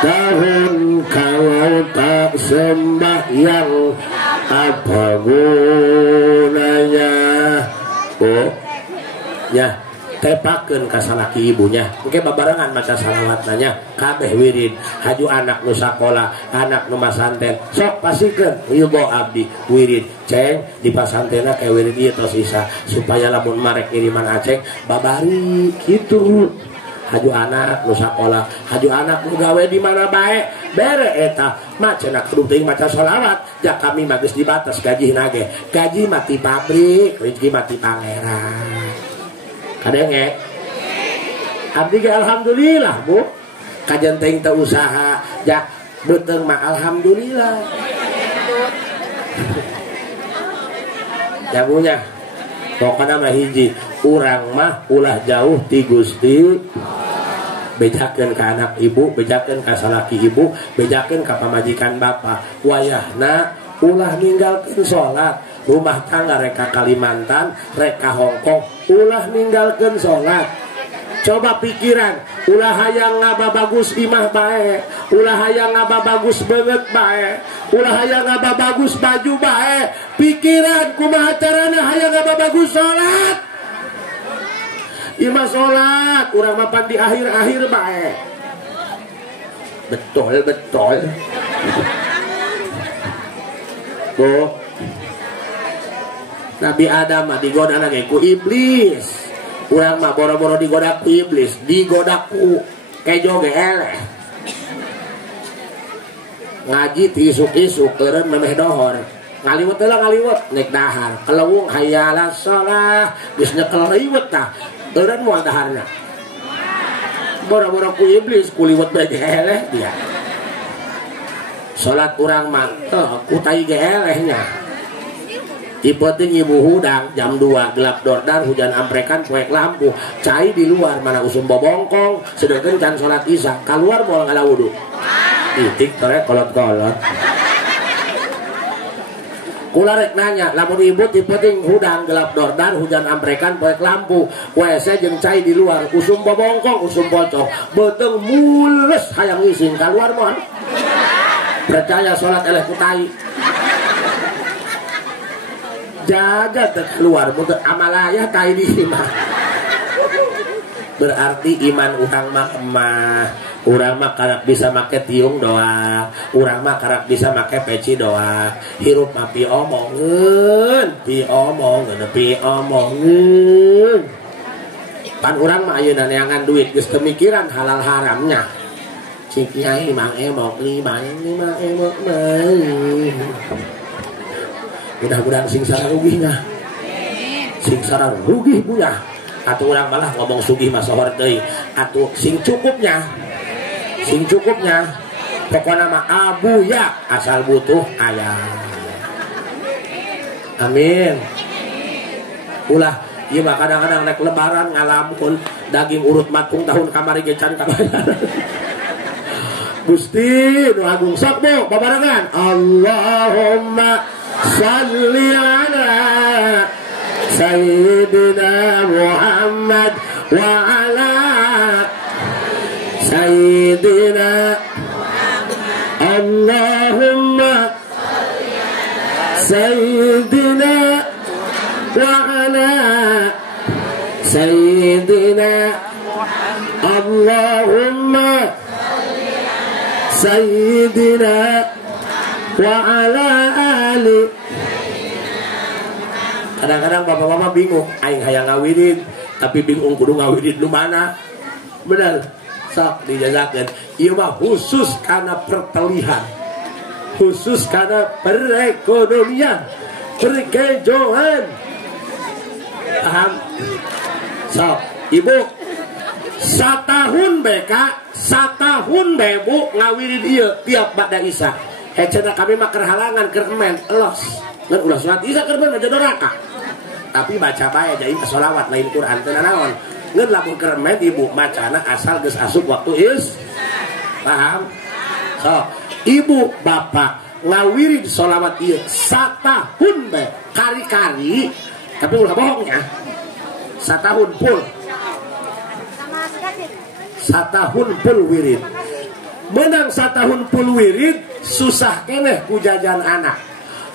tahun, kalau tak sembahyang apa gunanya. Oh ya, tepakeun ka salaki ibunya engke babarengan maca salawat nanya kabeh wirid. Haju anak nu sakola, anak nu masanten, sok pasikeun ieu abdi wirid ceng di pasantena kayak wirid ieu tos isa supaya lamun marek iriman aceng babari kitu. Haju anak nu sakola, haju anak nu gawe di mana bae bere eta mah cenah kudu teuing maca sholawat. Jak kami mah geus dibatas gaji nage, gaji mati pabrik, rezeki mati pangeran. Kadenge abdi ge alhamdulillah Bu, kajen teuing teu usaha jak beuteung mah alhamdulillah. Ya Bu nya pokona mah hiji, urang mah ulah jauh ti Gusti. Bejakeun ka anak ibu, bejakeun ka salaki ibu, bejakeun ka pamajikan bapa. Wayahna ulah ninggalkeun salat. Rumah tangga reka Kalimantan, reka Hongkong, ulah ninggalkeun salat. Coba pikiran, ulah hayang ngababagus imah bae, ulah hayang ngababagus beungeut bae, ulah hayang ngababagus baju bae. Pikiran kumaha carana hayang ngababagus salat. Imah sholat, urang mapan di akhir-akhir bae. Betul. Tuh. Nabi Adam mah digoda lagi ku iblis. Urang mah boro-boro digoda ku iblis, digoda ku kejo ge eleh. Ngaji ti isuk-isuk eureun memeh dohor. Ngaliwet heula ngaliwet nek dahar. Kelewung hayalah shalah, geus nyekel riwet tah. Eureun moal daharna. Boro-boro ku iblis kuliwet bae eleh dia. Salat urang mah ku tai ge elehnya. Tipe teuing ibu hudang jam 2 gelap dordar hujan amprekan poek lampu. Cai di luar mana usum bobongkong sedeukeun can salat isya. Kaluar moal ngala wudu. Titik tore kolot-kolot. Kula rek nanya, lamun ibu tipe ting hudang gelap dordar hujan amprekan poek lampu, WC jeung cai di luar, usum bobongkong usum bocok, beuteung mules hayang ngising kaluar moal. Percaya salat eleh ku tai. Jaga teu keluar mun amalaya tai di imah. Berarti iman urang mah urang mah karak bisa make tiung doa, urang mah karak bisa make peci doa. Hirup mah pi omongeun. Pan urang mah ayeuna neangan duit geus kemikiran halal haramnya. Cik nyai mang emok mah. Mudah-mudahan singsara ruginya. Singsara rugi punya. Atuh urang malah ngomong sugih mah sohor teuing. Atuh sing cukupnya. Pokoknya mah abu ya asal butuh ayah. Amin. Ulah ieu mah kadang-kadang rek lebaran ngalamun daging urut matung tahun kamari ge can kabayaran. Gusti nu agung sok Bu babarengan. Allahumma salli ala Sayyidina Muhammad wa ala Sayyidina Allahumma Sayyidina wa ala Sayyidina Allahumma Sayyidina wa ala ali. Kadang-kadang bapak-bapak bingung, aing hayang ngawirin tapi bingung kudu ngawirin nu mana. Bener, sok dijazakeun. Ieu mah khusus karena pertelihan, khusus karena perekonomian, perkejoan. Paham? Sok, ibu satahun beka, satahun bebu ngawirin ieu tiap ba'da isya. Cenah kami mah keur halangan keur emen elos. Ngan ulah salat isya keur emen aja neraka. Tapi baca bae jadi sholawat lain Quran teu naon. Ngan lamun keur emen ibu macana asal geus asup waktu is. Paham? So, ibu bapak ngawirin sholawat ieu satahun bae kari-kari tapi ulah bohongnya. Satahun full. Satahun full wirid. Menang satahun full wirid susah keneh ku jajan anak,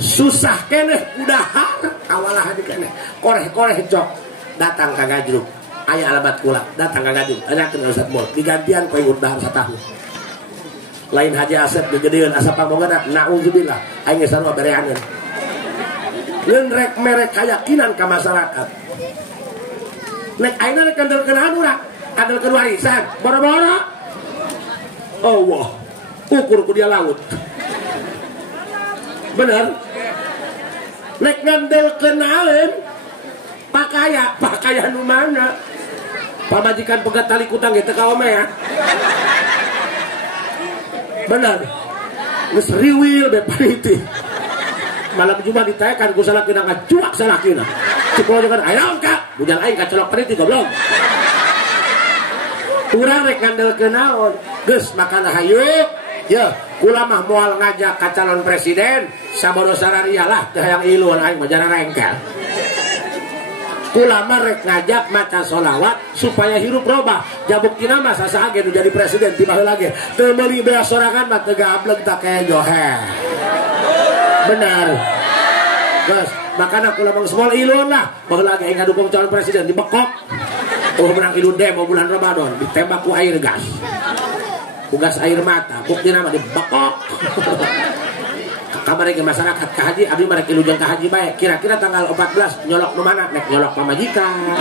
susah keneh udahar awalah di keneh koreh-koreh jok datang ka gajruk aya alamat kula datang ka gajruk tanyakeun Ustaz Mul digantian ku udahar satahun lain Haji Asep gegedeun asa pamongana naudzubillah aing geus sarua bereangeun ngeun rek merek keyakinan ka masyarakat nek ayeuna rek kandelkeun hanura kandelkeun warisan boro-boro Allah ukur ku dia laut bener nek ngandel kenalan pakaya nu mana pamajikan pegat tali kutang gitu kaome ya bener geus riwil be paniti malam Jumat ditayakan ku salakina ngacuak salakina cukul dengan ayo ka bujang aing kacolok paniti goblok urang rek ngandel kenaon geus makana hayu ya kula mah moal ngajak ka calon presiden saboro sararia lah teh hayang ilun aing mah jara rengkel kula mah rek ngajak maca sholawat supaya hirup robah jabuktina mah sasaage nu jadi presiden ti baheula ge teu meuli beas sorangan mah teu gablek tak kaya joher benar geus makana kula mah semol ilun lah baheula ge aing ngadukung calon presiden dibekok menang ilun demo bulan Ramadan ditembak ku air gas tugas air mata bukti nama dibakok kamar ke masyarakat ke haji abdi mereka ilujang ke haji baik kira-kira tanggal 14 nyolok nu mana nek nyolok pamajikan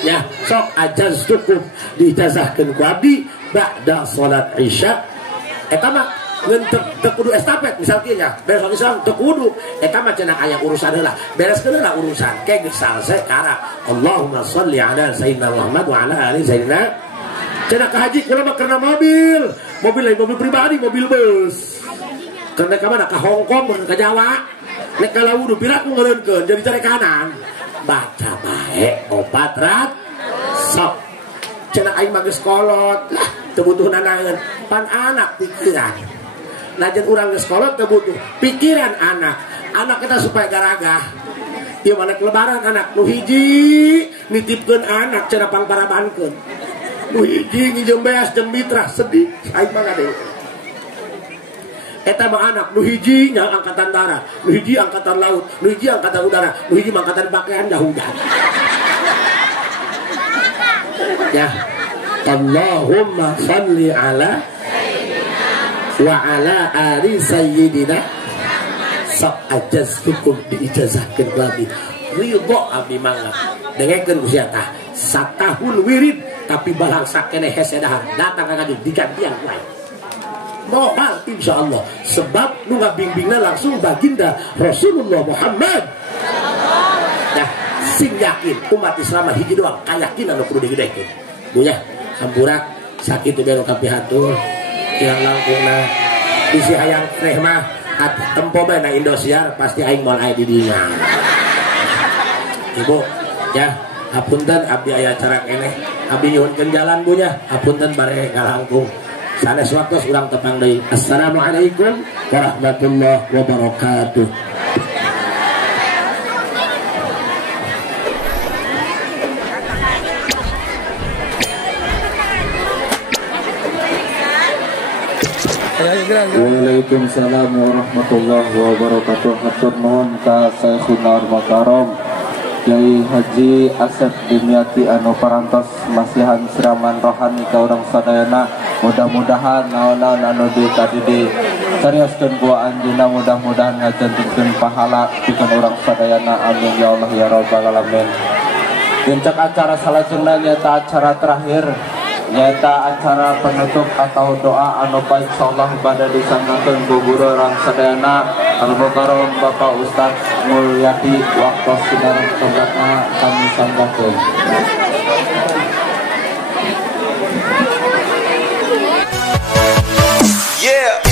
ya sok ajaz cukup dijazahkeun ku abdi ba'da salat isya eta mah ngeun teu kudu estafet misalnya beres Islam teu kudu eta mah cenah aya urusan heula bereskeun heula urusan ke geus salse kara Allahumma sholli ala sayyidina Muhammad wa ala ali sayyidina cenah ka haji kula mah karena mobil lain mobil pribadi mobil bus karena ka mana ka Hongkong mun ka Jawa nek ka lawudu pira ku ngeureunkeun jadi cari kanan baca bae 400 sok cenah aing mah geus kolot lah teu butuh nanaeun pan anak pikiran najan urang geus kolot teu butuh pikiran anak kita supaya garagah ieu mah lebaran anak nu hiji nitipkeun anak cenah pangparabankeun nu hiji ngijeum beas jeung mitra sedih aing mah gade eta mah anak nu hiji nya angkatan darat nu hiji angkatan laut nu hiji angkatan udara nu hiji angkatan pakaian dahudan ya Allahumma shalli ala wa ala ali sayyidina sok ajaz cukup diijazahkeun ku abdi ridho abdi mangga dengekeun ku sia tah satahun wirid tapi balang sakene hese dahar datang ka gajug digantian lain moal insyaallah sebab nu ngabimbingna langsung baginda Rasulullah Muhammad nah sing yakin umat Islam hiji doang kayakinan nu kudu digedekeun bunya hamburak sakit teh bero ka pihatur yang langkungna isi hayang teh mah tempo bae na Indosiar pasti aing moal aya di dinya ibu ya hapunten abdi aya acara keneh abdi nyuhunkeun jalan bunya hapunten bare ngalangkung sanes waktos urang tepang deui assalamualaikum warahmatullahi wabarakatuh Waalaikumsalam warahmatullahi wabarakatuh. Hatur nuhun ka Syekhuna Makarom Kyai Haji Asep Dimyati anu parantos masihan siraman rohani ka urang sadayana. Mudah-mudahan naon-naon anu ditadidi carioskeun ku anjeunna mudah-mudahan ngajantenkeun pahala pikeun urang sadayana. Amin ya Allah ya rabbal alamin. Puncak acara salajengna nyaeta acara terakhir, nyaeta acara penutup atau doa anu baik insyaallah bade disanggakeun ku guru urang sadayana Al-Mukarram Bapak Ustaz Mulyadi. Waktu sinar tonggatna kami sanggakeun. Yeah.